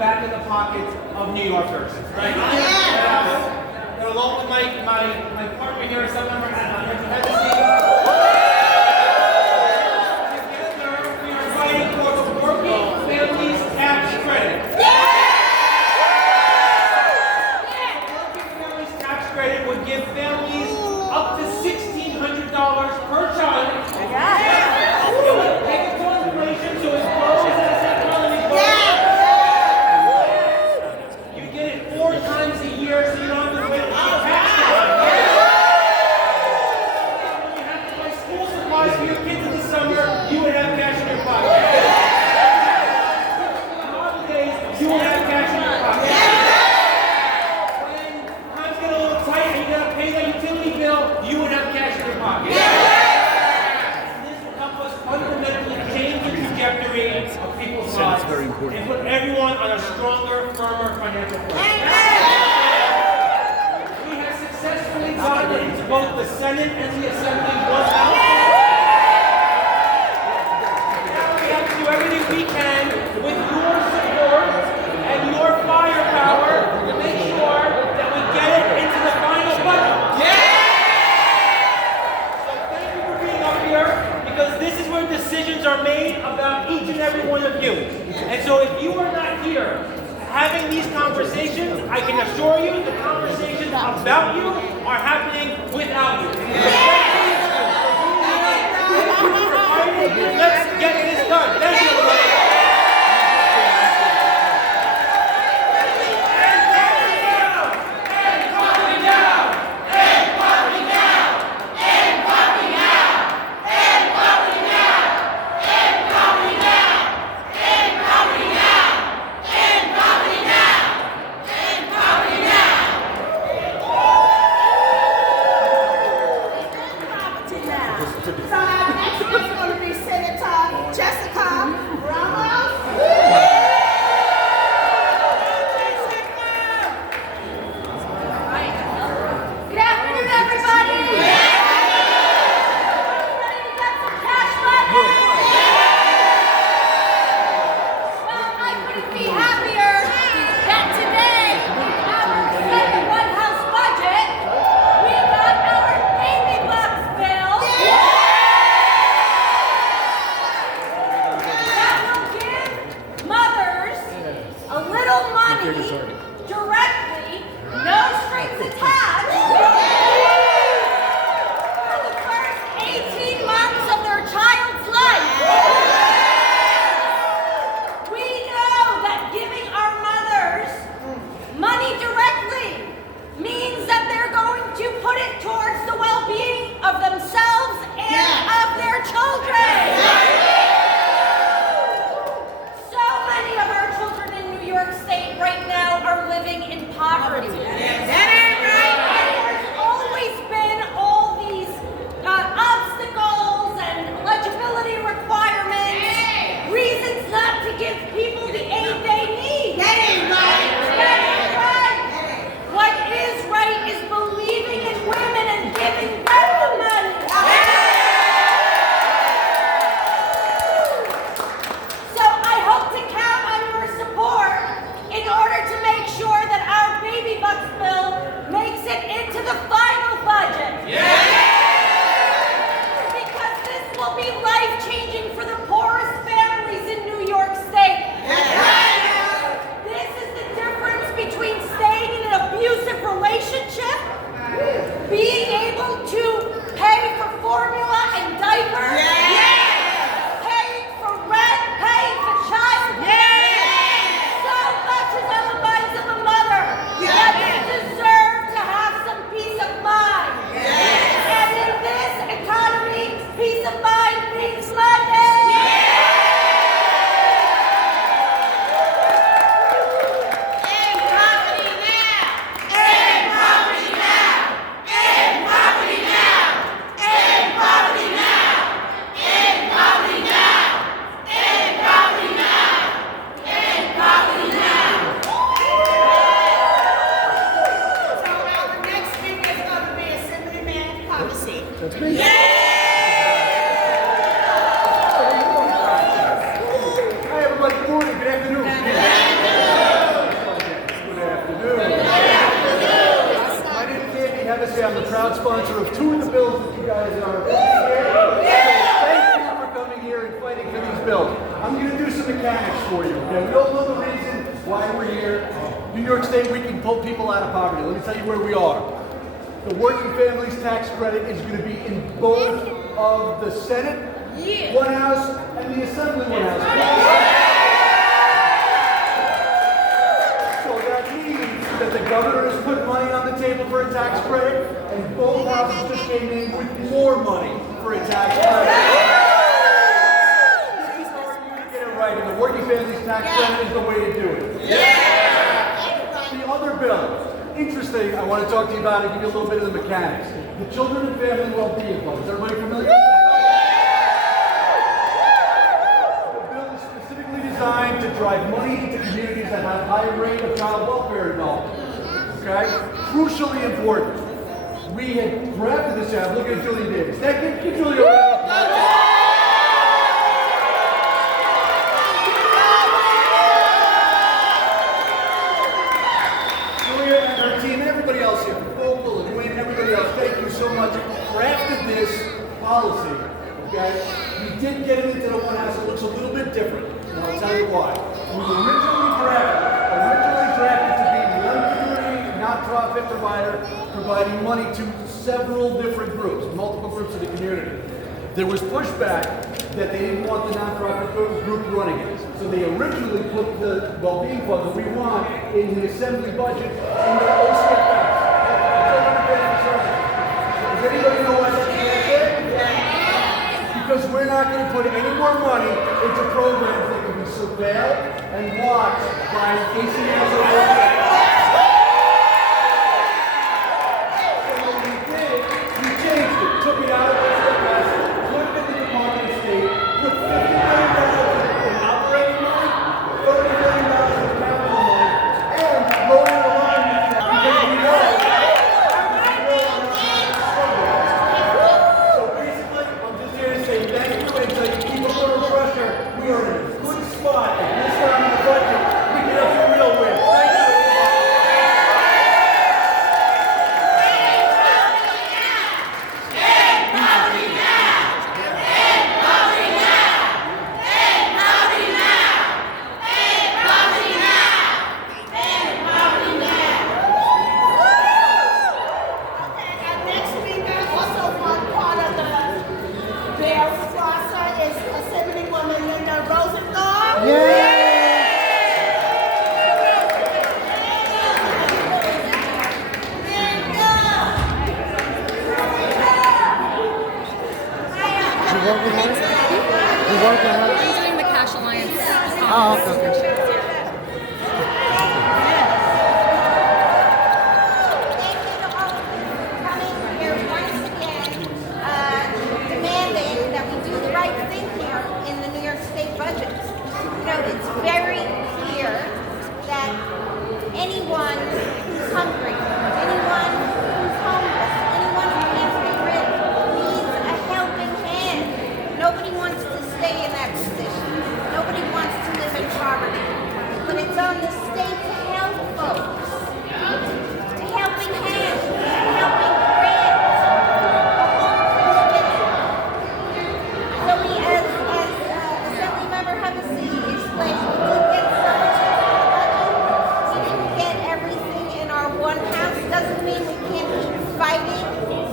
back in the pockets of New Yorkers. Right? Along with my partner here, Assembly Member Hennessy. Together, we are fighting for the Working Families Tax Credit. Credit would give families up to $1,600 per child. It would take it to inflation, so as low as that economy goes. You get it 4 times a year, so you don't have to wait for the tax credit. When you have to buy school supplies for your kids in the summer, you would have cash in your pocket. On holidays, you would have cash in your pocket. You would have cash in your pocket. This will help us fundamentally change the trajectory of people's lives and put everyone on a stronger, firmer financial footing. We have successfully gotten into both the Senate and the Assembly one house. Now we have to do everything we can with your support and your firepower to make sure that we get it into the final budget. Because this is where decisions are made about each and every one of you. And so if you are not here having these conversations, I can assure you the conversations about you are happening without you. Let's get this done. Thank you, everybody. Directly, no strings attached, for the first 18 months of their child's life. We know that giving our mothers money directly means that they're going to put it towards the well-being of themselves and of their children. So many of our children in New York State right now are why we're here. New York State, we can pull people out of poverty. Let me tell you where we are. The Working Families Tax Credit is going to be in both of the Senate, one house, and the Assembly, one house. So that means that the governor has put money on the table for a tax credit, and both houses just came in with more money for a tax credit. This is our year to get it right, and the Working Families Tax Credit is the way to do it. The other bill. Interesting, I want to talk to you about it, give you a little bit of the mechanics. The Children and Family Well-Being Fund. Is everybody familiar? The bill is specifically designed to drive money into communities that have high rate of child welfare involvement. Okay? Crucially important. We had drafted this out. Look at Julia Davis. Give Julia a round of applause. Everybody else here, Vocal and Wayne, everybody else, thank you so much. Crafted this policy, okay? We did get it into the one house, it looks a little bit different, and I'll tell you why. We were originally drafted to be one community, not-profit provider, providing money to several different groups, multiple groups of the community. There was pushback that they didn't want the nonprofit group running it. So they originally put the well-being fund that we want in the assembly budget in the OCFS. Does anybody know why that's there? Because we're not going to put any more money into programs that can be surveilled and watched by ACS or OCFS. So what we did, we changed it, took it out of OCFS, put it in the Department of State, put $50 million in operating money, $30 million in capital money, and lower the line because we know. So basically, I'm just here to say thank you and tell you keep a little pressure. We are in a good spot. And this time in the budget, we can have some real wins. Thank you. I'm doing the Cash Alliance. Oh, okay. Thank you to all of you for coming here once again, demanding that we do the right thing here in the New York State budget. You know, it's very clear that anyone who's hungry, anyone who's homeless, anyone who can't pay rent needs a helping hand. Nobody wants to stay in that position. Nobody wants to live in poverty. But it's on the state to help folks. A helping hand, a helping grant, a home to live in. So we, as Assemblymember Hevesi explained, we did get so much into the budget. We didn't get everything in our one house. Doesn't mean we can't keep fighting to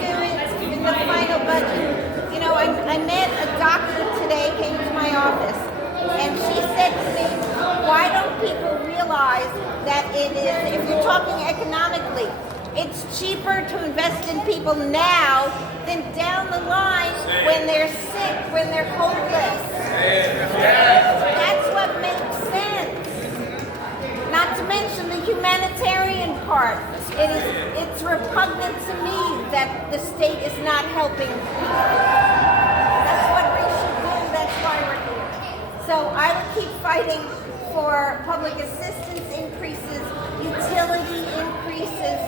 do it in the final budget. You know, I met a doctor today, came to my office, and she said to me, why don't people realize that it is, if you're talking economically, it's cheaper to invest in people now than down the line when they're sick, when they're homeless. That's what makes sense. Not to mention the humanitarian part. It's repugnant to me that the state is not helping people. That's what we should do. That's why we're here. So I will keep fighting for public assistance increases, utility increases,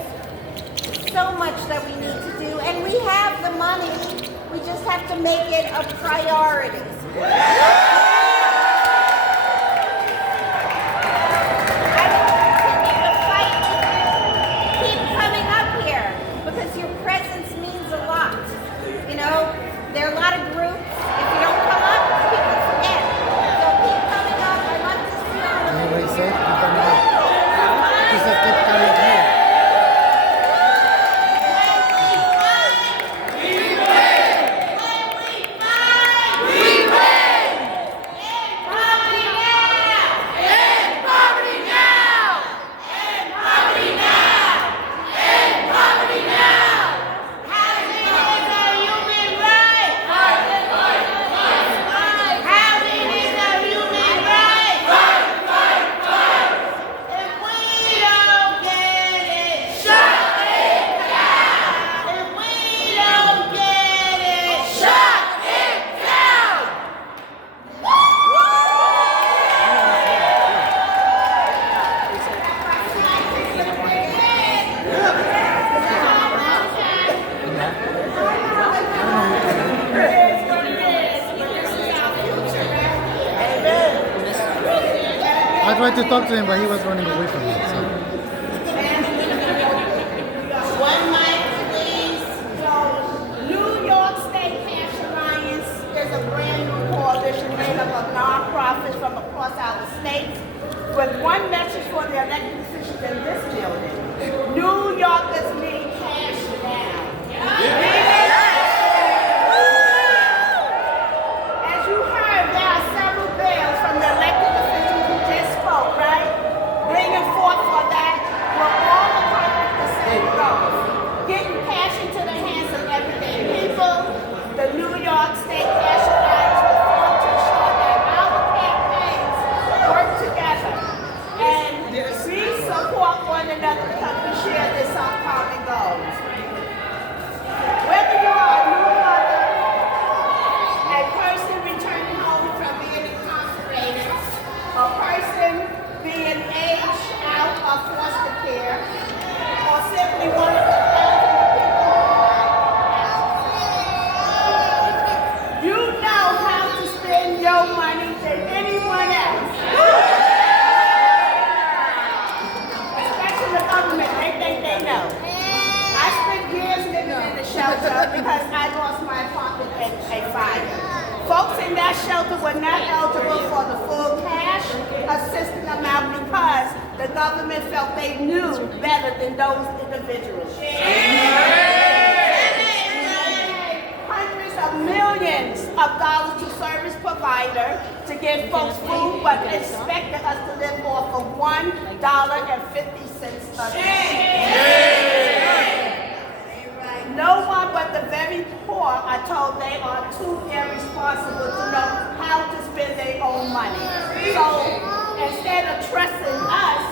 so much that we need to do. And we have the money. We just have to make it a priority. There are a lot of groups. If you don't come up, people forget. So keep coming up. I love to see all of you. tried to talk to him, but he was running away from me. So. One mic, please. New York State Cash Alliance is a brand new coalition made up of nonprofits from across our states with one message for the elected officials in this building. New Yorkers need cash now. As you heard, there are several bills from the elected officials who just spoke, right? Bringing forth for that will all accomplish the same goals. Getting cash into the hands of everyday people. The New York State Cash Alliance will form to ensure that our campaigns work together. And we support one another because we share this common goals. Whether you are a new mother, a person returning home from being incarcerated, a person being aged out of foster care, or simply one of the thousands of people who you know how to spend your money than anyone else. Especially the government, they think they know. I spent years living in the shelter because I lost my apartment in a fire. Folks in that shelter were not eligible for the full cash assistance amount because the government felt they knew better than those individuals. Hundreds of millions of dollars to service provider to give folks food, but expected us to live off of $1.50 a day. No one but the very poor are told they are too irresponsible to know how to spend their own money. So instead of trusting us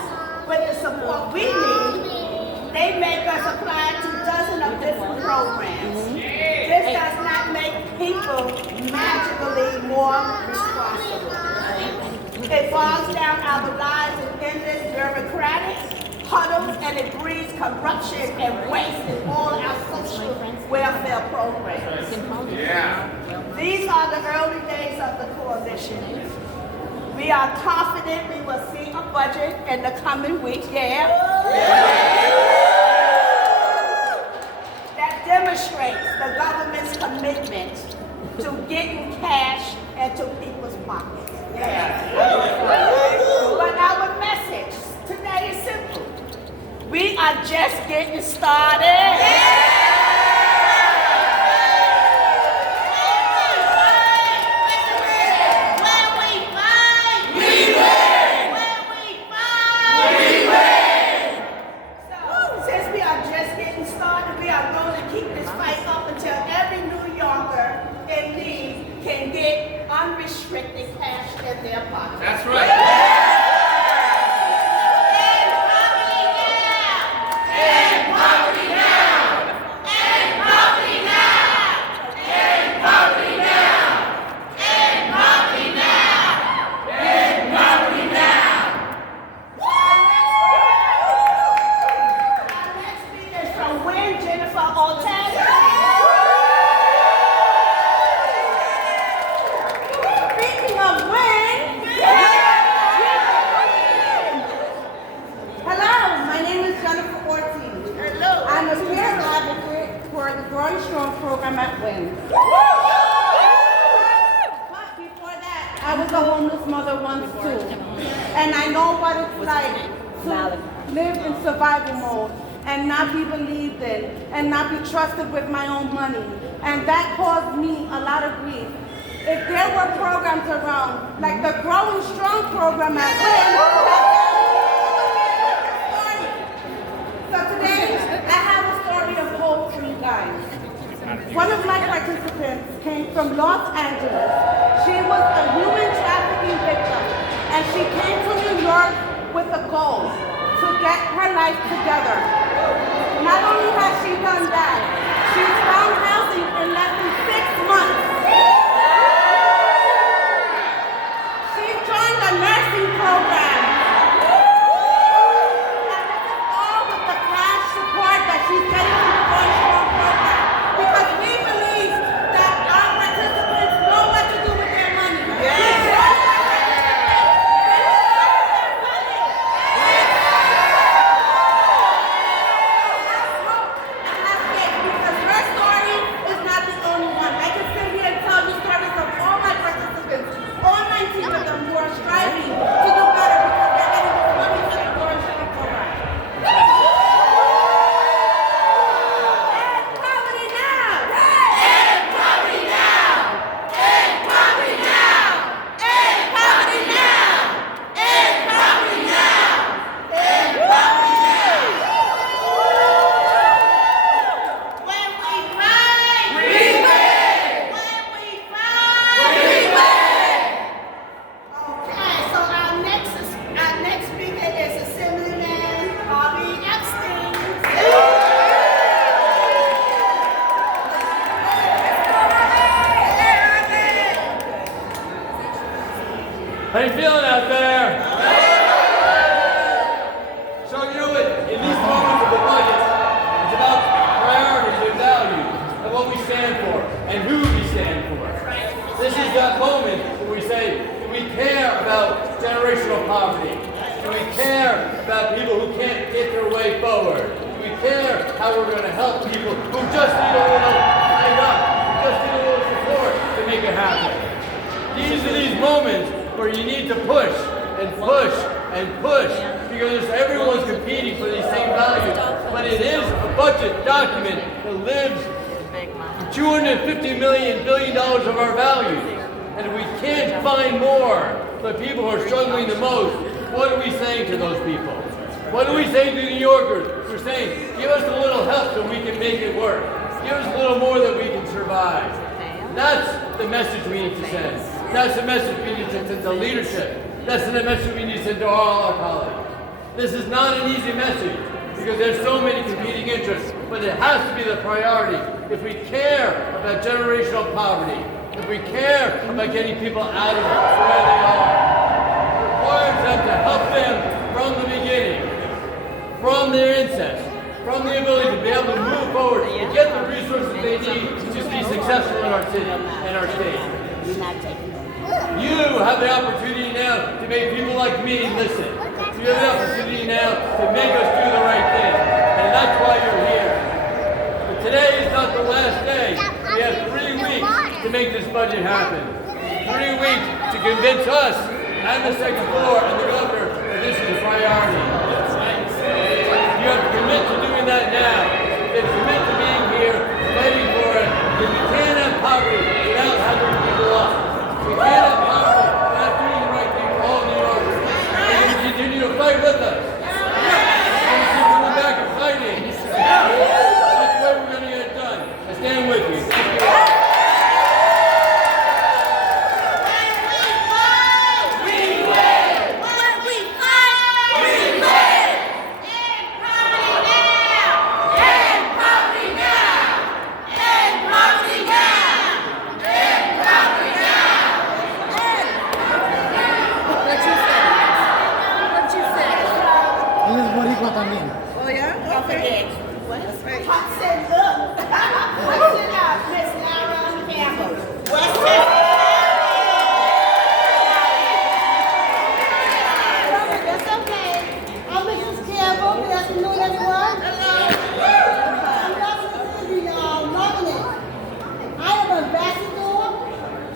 with the support we need, they make us apply to dozens of different programs. This does not make people magically more responsible. It bogs down our lives in endless bureaucratic huddles, and it breeds corruption and waste in all our social welfare programs. These are the early days of the coalition. We are confident we will see a budget in the coming week, that demonstrates the government's commitment to getting cash into people's pockets. But our message today is simple. We are just getting started. Since we are just getting started, we are going to keep this fight up until every New Yorker in need can get unrestricted cash in their pocket. That's right. Program at WIN. But before that, I was a homeless mother once too. And I know what it's like to live in survival mode and not be believed in and not be trusted with my own money. And that caused me a lot of grief. If there were programs around, like the Growing Strong program at WIN, so today, I have a story of hope for you guys. One of my participants came from Los Angeles. She was a human trafficking victim, and she came to New York with a goal to get her life together. Not only has she done that, she's found housing in less than 6 months. She joined a nursing program. And this is all with the cash support that she's getting from the Growing Strong program. Because we believe that our participants know what to do with their money. Yes. care about people who can't get their way forward? Do we care how we're going to help people who just need a little leg up, who just need a little support to make it happen? These are these moments where you need to push and push and push because everyone's competing for these same values. But it is a budget document that lives $250 billion of our values. And if we can't find more for people who are struggling the most, what are we saying to those people? What are we saying to New Yorkers? We're saying, give us a little help so we can make it work. Give us a little more that we can survive. That's the message we need to send. That's the message we need to send to leadership. That's the message we need to send to all our colleagues. This is not an easy message because there's so many competing interests, but it has to be the priority. If we care about generational poverty, if we care about getting people out of where they are, it requires them to help them from the beginning, from their incest, from the ability to be able to move forward and get the resources they need to be successful in our city and our state. You have the opportunity now to make people like me listen. You have the opportunity now to make us do the right thing. And that's why you're here. But today is not the last day. We have 3 weeks to make this budget happen. 3 weeks to convince us and the second floor and the governor that this is a priority. You have to commit to doing that now. You have to commit to being here, fighting for it. Because we can't have poverty without having people up. We can't have poverty without doing the right thing for all New Yorkers. And you continue to fight with us. And we keep coming back and fighting. That's the way we're going to get it done. I stand with you. Thank you all. Él es boricua también. Oh yeah? Don't forget. Hudson, look. Hudson up, Miss Lara Campbell. That's okay. I'm Mrs. Campbell. Good afternoon, everyone. I'm Dr. Cindy Nominee. I am ambassador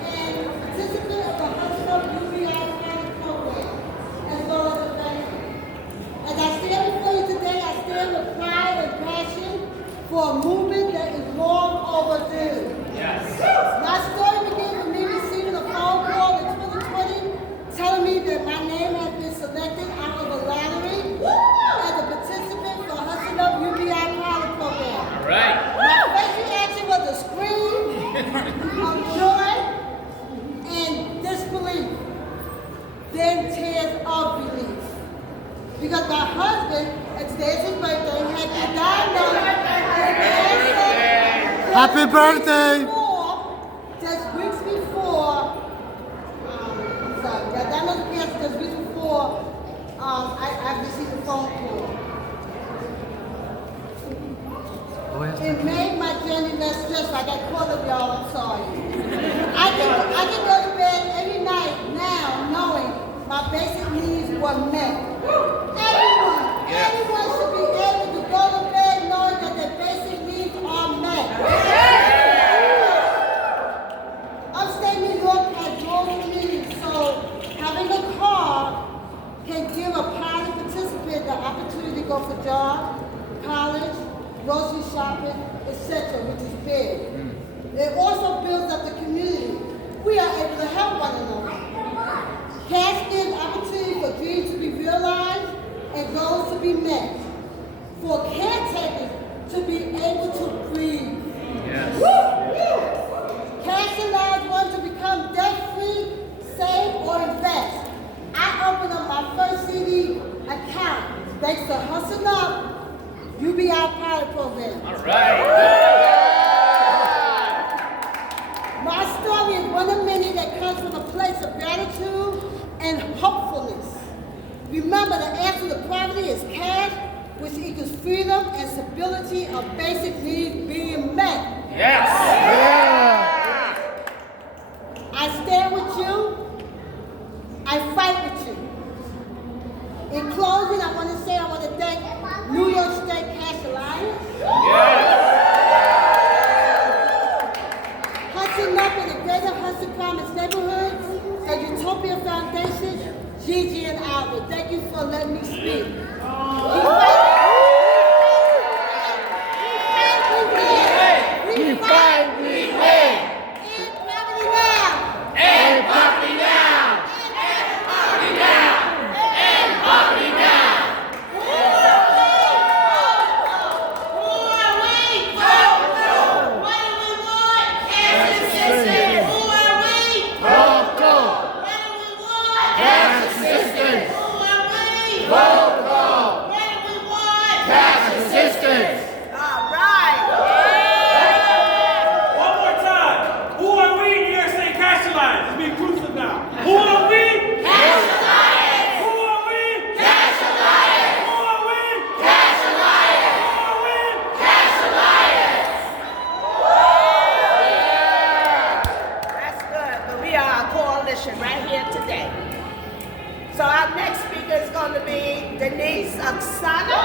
and participant of the Hudson UBI Pilot Program, as well as a veteran. As I stand before you today, I stand with pride and passion for a movement that is long overdue. Yes. My story began with me receiving a phone call in 2020 telling me that my name had been selected out of a lottery as a participant for Hudson Up UBI Pilot Program. All right. My first reaction was a scream of joy and disbelief, then tears of relief. Because my husband, and today's his birthday, had been diagnosed with cancer. Happy birthday! Just weeks before, I'm sorry, got diagnosed with cancer just weeks before I received a phone call. It made my journey less stressful. I got caught up, y'all, I'm sorry. I can go to bed every night now knowing my basic needs were met. Everyone should be able to go to bed knowing that their basic needs are met. Upstate New York has rural communities, so having a car can give a pilot participant the opportunity to go for jobs, college, grocery shopping, etc., which is big. It also builds up the community. We are able to help one another. Cash gives opportunity for dreams to be realized and goals to be met. For caretakers to be able to breathe. Yes. Cash allows one to become debt-free, save, or invest. I opened up my first CD account thanks to Hustle Up UBI Pilot Program. All right. My story is one of many that comes from a place of gratitude and hopefulness. Remember, the answer to poverty is cash, which equals freedom and stability of basic needs being met. Yes. I stand with you. I fight with you. In closing, comment I want to say, I want to thank New York State Cash Alliance, Hudson Up in the Greater Hudson Promise neighborhood, the Utopia Foundation, Gigi and Albert. Thank you for letting me speak. We fight, we win. End poverty now. End poverty now! End poverty now! Who are we? What do we want? Cash assistance. Who are we? Roll call! What do we want? Cash assistance! Who are we? Roll call! What do we want? Cash assistance! All right. One more time. Who are we? New York State Cash Alliance. It's being inclusive now. Who are we? Cash Alliance. Who are we? Cash Alliance. Who are we? Cash Alliance. Who are we? Cash Alliance. That's good, but we are a coalition right here today. So our next speaker is going to be Denise Oksana.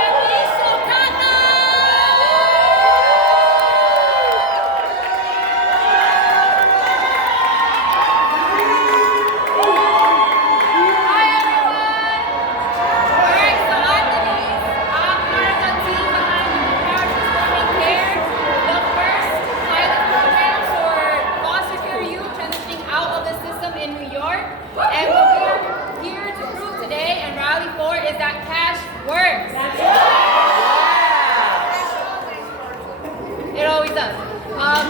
Denise O'Connor! Hi everyone! Alright, so I'm Denise. I'm part of the team behind the Power Transforming Care, the first pilot program for foster care youth transitioning out of the system in New York. And what we're here to prove today and rally for is that cash works. It always does.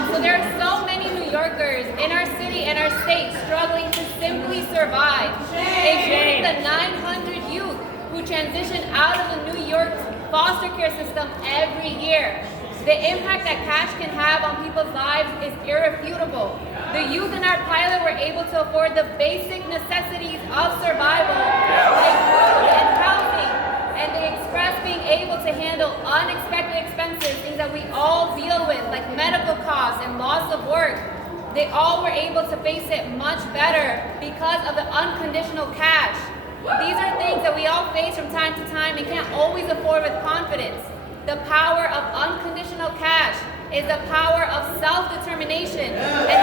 So there are so many New Yorkers in our city and our state struggling to simply survive, including the 900 youth who transition out of the New York foster care system every year. The impact that cash can have on people's lives is irrefutable. The youth in our pilot were able to afford the basic necessities of survival, like food and housing, and they express being able to handle unexpected expenses, things that we all deal with, like medical costs and loss of work. They all were able to face it much better because of the unconditional cash. These are things that we all face from time to time and can't always afford with confidence. The power of unconditional cash is the power of self-determination. And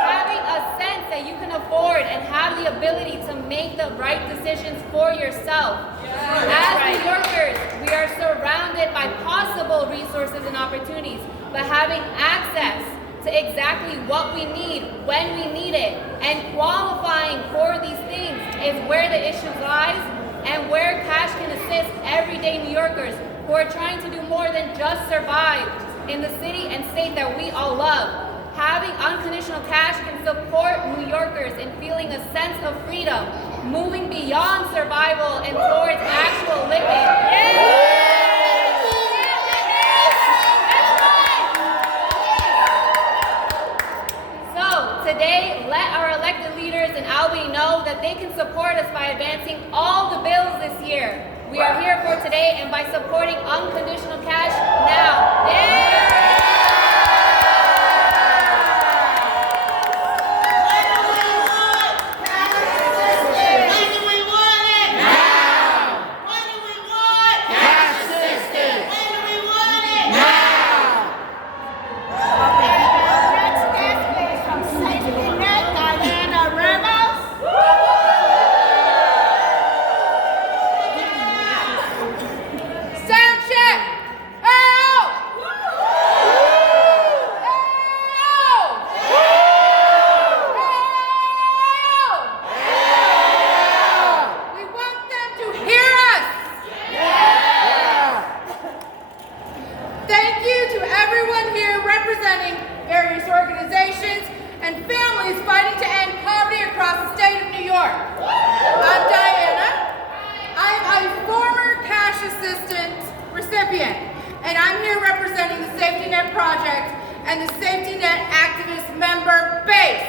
having a sense that you can afford and have the ability to make the right decisions for yourself. As New Yorkers, we are surrounded by possible resources and opportunities, but having access to exactly what we need when we need it and qualifying for these things is where the issue lies and where cash can assist everyday New Yorkers who are trying to do more than just survive in the city and state that we all love. Having unconditional cash can support New Yorkers in feeling a sense of freedom, moving beyond survival and towards actual living. So today, let our elected leaders in Albany know that they can support us by advancing all the bills this year. We are here for today and by supporting unconditional cash now. Sound check! Hey-oh! Hey-oh! We want them to hear us! Thank you to everyone here representing various organizations and families fighting to end poverty across the state of New York. I'm Diana. I'm a former cash assistant recipient, and I'm here representing the Safety Net Project and the Safety Net activist member base.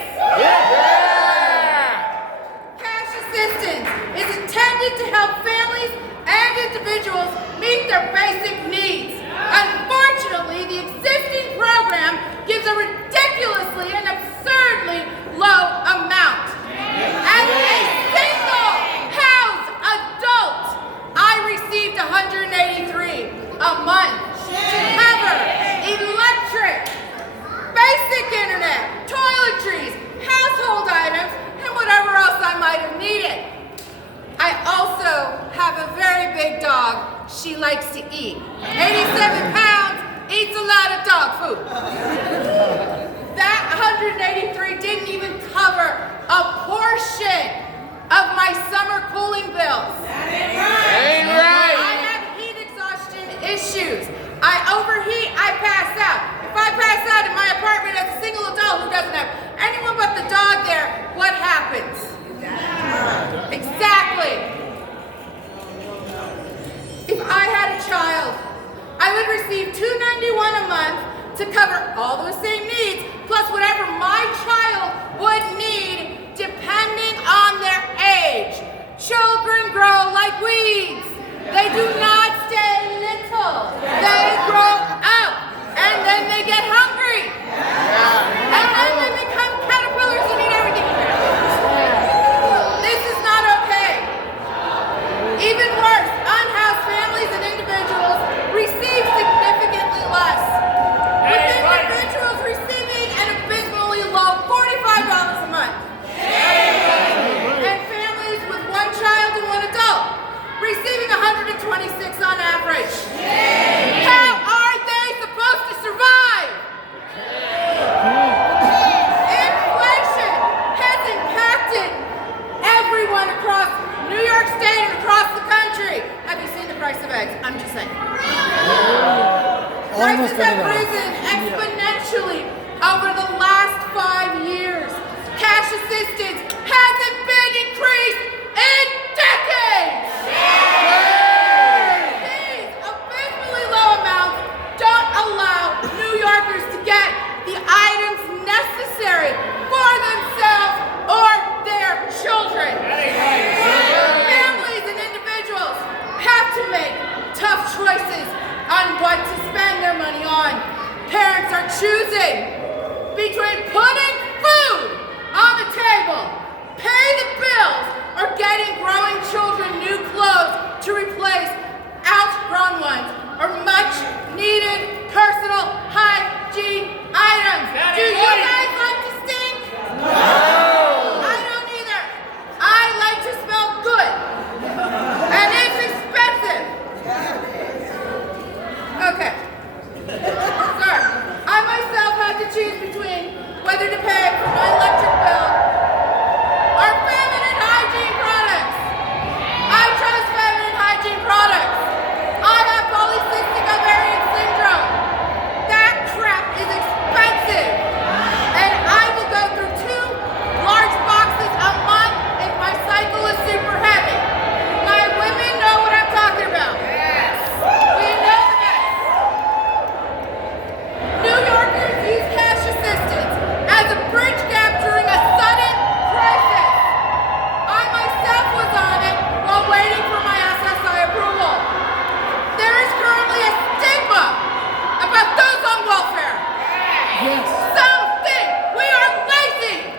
Cash assistance is intended to help families and individuals meet their basic needs. Unfortunately, the existing program gives a ridiculously and absurdly low amount. As a single have a very big dog. She likes to eat. 87 pounds, eats a lot of dog food. That 183 didn't even cover a portion of my summer cooling bills. Ain't right. I have heat exhaustion issues. I overheat, I pass out. If I pass out in my apartment as a single adult who doesn't have anyone but the dog there, what happens? Exactly. If I had a child, I would receive $291 a month to cover all those same needs, plus whatever my child would need depending on their age. Children grow like weeds. They do not stay little. They grow up, and then they get hungry. And then they become caterpillars and eat everything. This is not okay. Even worse, unhoused families and individuals receive significantly less. With individuals receiving an abysmally low $45 a month. And families with one child and one adult receiving $126 on average. How are they supposed to survive? Inflation has impacted everyone across New York State and across the country. Have you seen the price of eggs? I'm just saying. Prices have risen exponentially over the last 5 years. Cash assistance hasn't been increased in decades. These abysmally low amounts don't allow New Yorkers to get the items necessary for themselves or their children. Families and individuals have to make tough choices on what to spend their money on. Parents are choosing between putting food on the table, pay the bills, or getting growing children new clothes to replace outgrown ones or much needed personal hygiene items. Do you guys like to stink? No! I don't either. I like to smell good. And it's expensive. Okay. Sir, I myself had to choose between whether to pay for my electric bill or feminine hygiene products. I chose feminine hygiene products. I have polycystic ovarian syndrome. That crap is expensive. And I will go through 2 large boxes a month if my cycle is super heavy. My women know what I'm talking about. Yes. We know that. New Yorkers use cash assistance as a bridge gap during a sudden crisis. I myself was on it while waiting for my SSI approval. There is currently a stigma about those on welfare. Yes. Some think we are lazy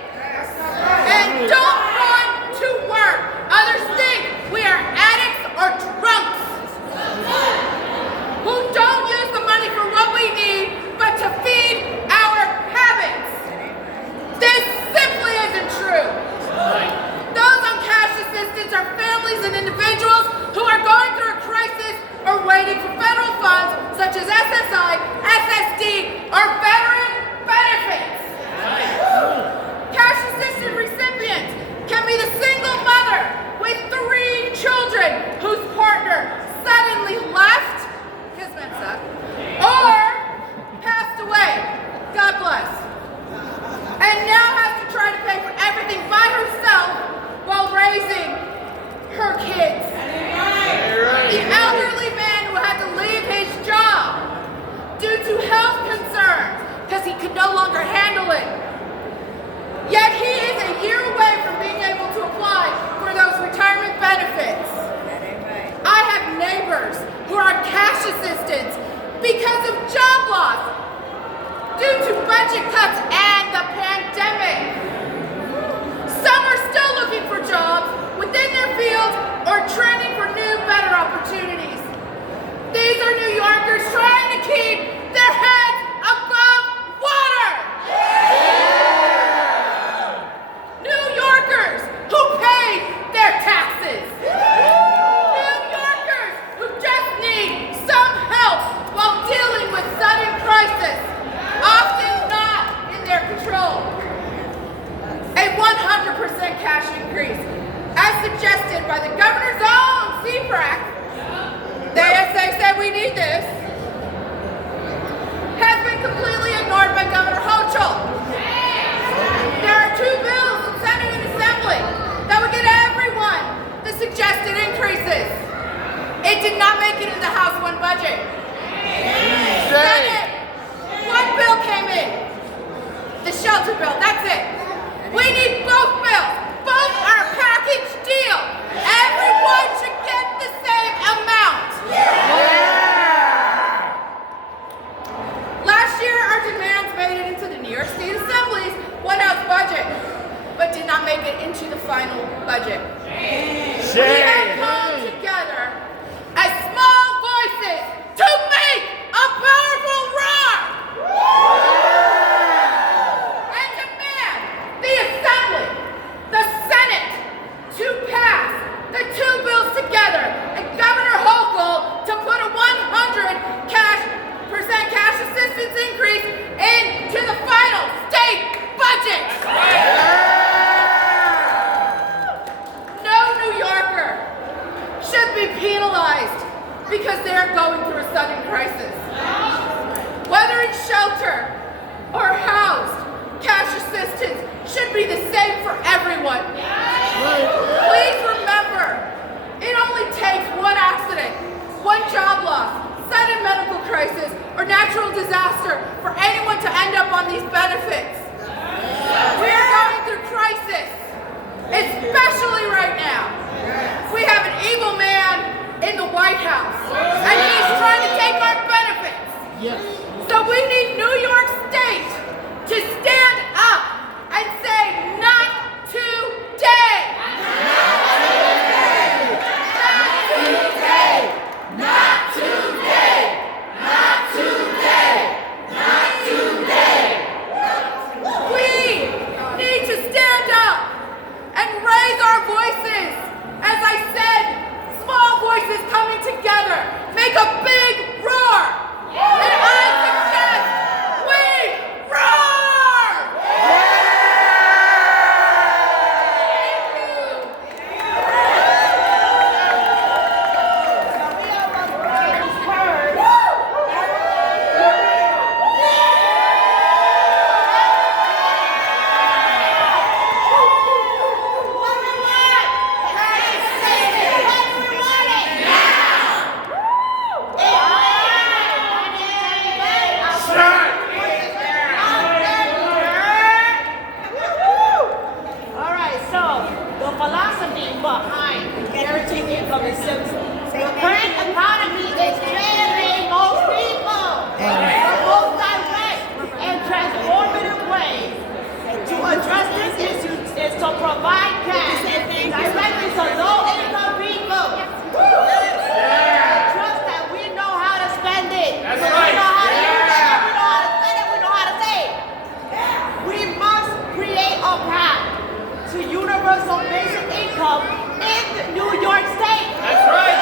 and don't want to work. Others think we are addicts or drunks who don't use the money for what we need, but to feed our habits. This simply isn't true. Those on cash assistance are families and individuals who are going through a crisis or waiting for federal funds such as SSI, SSD, or veteran benefits. Cash assistance recipients can be the single mother with 3 children whose partner suddenly left, kismet suck, or passed away, God bless, and now has to try to pay for everything by herself while raising her kids. The elderly man who had to leave his job due to health concerns because he could no longer handle it. Yet he is a year away from being able to apply for those retirement benefits. I have neighbors who are cash assistants because of job loss due to budget cuts and the pandemic. Some are still looking for jobs within their fields or training for new, better opportunities. These are New Yorkers trying to keep their heads above water. New Yorkers who pay their taxes. New suggested by the governor's own CPRAC, they said we need this, has been completely ignored by Governor Hochul. There are 2 bills in Senate and Assembly that would get everyone the suggested increases. It did not make it in the House 1 budget. Senate, 1 bill came in. The shelter bill, that's it. We need both bills. Both are a package deal. Everyone should get the same amount. Last year, our demands made it into the New York State Assembly's one-house budget, but did not make it into the final budget. We have come together as small voices to make a powerful roar and demand the Assembly, the Senate, to pass the 2 bills together and Governor Hochul to put a 100% cash assistance increase into the final state budget. No New Yorker should be penalized because they are going through a sudden crisis. Whether in shelter or housed, cash assistance should be the same for everyone. Please remember, it only takes 1 accident, 1 job loss, sudden medical crisis, or natural disaster for anyone to end up on these benefits. We are going through crisis, especially right now. We have an evil man in the White House, and he's trying to take our benefits. So we need New York State to stand up and say, not today. Not today. Not today. Not today. Not today. We need to stand up and raise our voices. As I said, small voices coming together make a big roar. And I suggest we roar! That's right.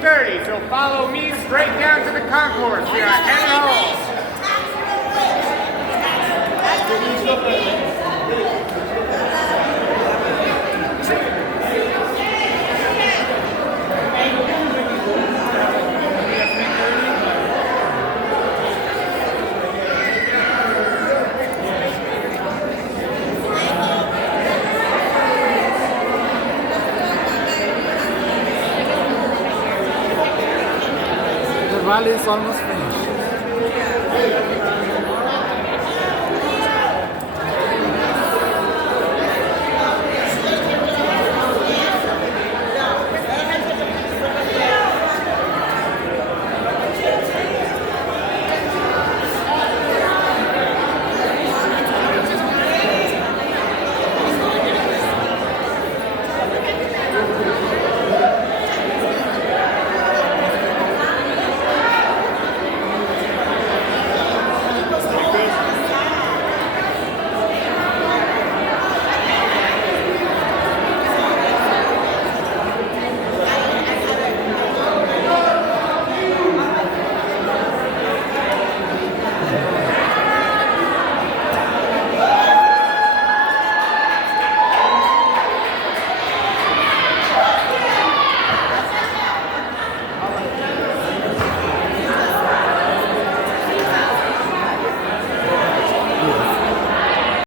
2:30, so follow me straight down to the concourse here at Henry Hall. The rally is almost finished.